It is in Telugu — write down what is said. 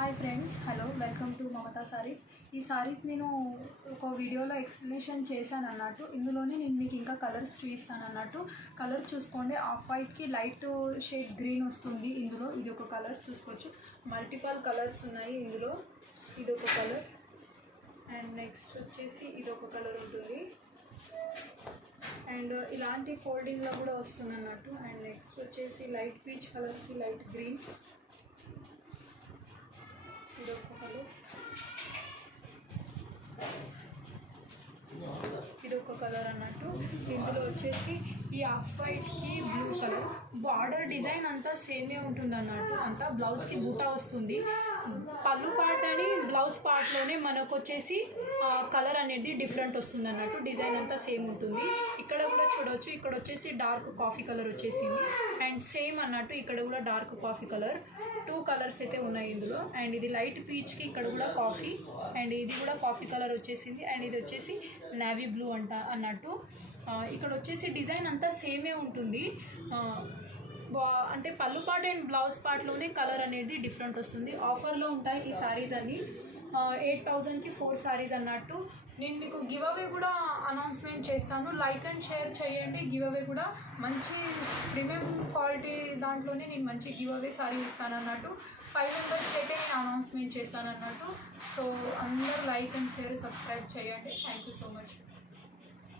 Hi friends, hello, welcome to Mamata saris. ఈ సారీస్ నేను ఒక వీడియోలో ఎక్స్ప్లెనేషన్ చేశాను అన్నట్టు. ఇందులోనే నేను మీకు ఇంకా కలర్స్ చూపిస్తాను అన్నట్టు. కలర్ చూసుకోండి, ఆఫ్ వైట్కి లైట్ షేడ్ గ్రీన్ వస్తుంది. ఇందులో ఇది ఒక కలర్ చూసుకోవచ్చు. మల్టిపల్ కలర్స్ ఉన్నాయి ఇందులో. ఇది ఒక కలర్ అండ్ నెక్స్ట్ వచ్చేసి ఇది ఒక కలర్ ఉంటుంది అండ్ ఇలాంటి ఫోల్డింగ్లో కూడా వస్తుంది అన్నట్టు. అండ్ నెక్స్ట్ వచ్చేసి లైట్ పీచ్ కలర్కి లైట్ గ్రీన్, ఇదొక కలర్, ఇదొక కలర్ అన్నట్టు. ఇందులో వచ్చేసి ఈ ఆఫ్ వైట్కి బ్లూ కలర్. బార్డర్ డిజైన్ అంతా సేమే ఉంటుంది అన్నట్టు. అంతా బ్లౌజ్కి బూటా వస్తుంది. పళ్ళు పార్ట్ అని బ్లౌజ్ పార్ట్లోనే మనకు వచ్చేసి కలర్ అనేది డిఫరెంట్ వస్తుంది అన్నట్టు. డిజైన్ అంతా సేమ్ ఉంటుంది. ఇక్కడ కూడా చూడవచ్చు, ఇక్కడ వచ్చేసి డార్క్ కాఫీ కలర్ వచ్చేసింది అండ్ సేమ్ అన్నట్టు ఇక్కడ కూడా డార్క్ కాఫీ కలర్. 2 కలర్స్ అయితే ఉన్నాయి ఇందులో. అండ్ ఇది లైట్ పీచ్కి ఇక్కడ కూడా కాఫీ అండ్ ఇది కూడా కాఫీ కలర్ వచ్చేసింది అండ్ ఇది వచ్చేసి నేవీ బ్లూ అన్నట్టు. ఇక్కడ వచ్చేసి డిజైన్ అంతా సేమే ఉంటుంది. అంటే పళ్ళు పార్ట్ అండ్ బ్లౌజ్ పార్ట్లోనే కలర్ అనేది డిఫరెంట్ వస్తుంది. ఆఫర్లో ఉంటాయి ఈ సారీస్ అన్ని. 8,000కి 4 సారీస్ అన్నట్టు. నేను మీకు గివ్ అవే కూడా అనౌన్స్మెంట్ చేస్తాను. లైక్ అండ్ షేర్ చేయండి. గివ్ అవే కూడా మంచి ప్రీమియం క్వాలిటీ దాంట్లోనే నేను మంచి గివ్ అవే సారీ ఇస్తాను అన్నట్టు. 5 మెంబర్స్కి అయితే నేను అనౌన్స్మెంట్ చేస్తాను అన్నట్టు. సో అందరూ లైక్ అండ్ షేర్ సబ్స్క్రైబ్ చేయండి. Thank you so much.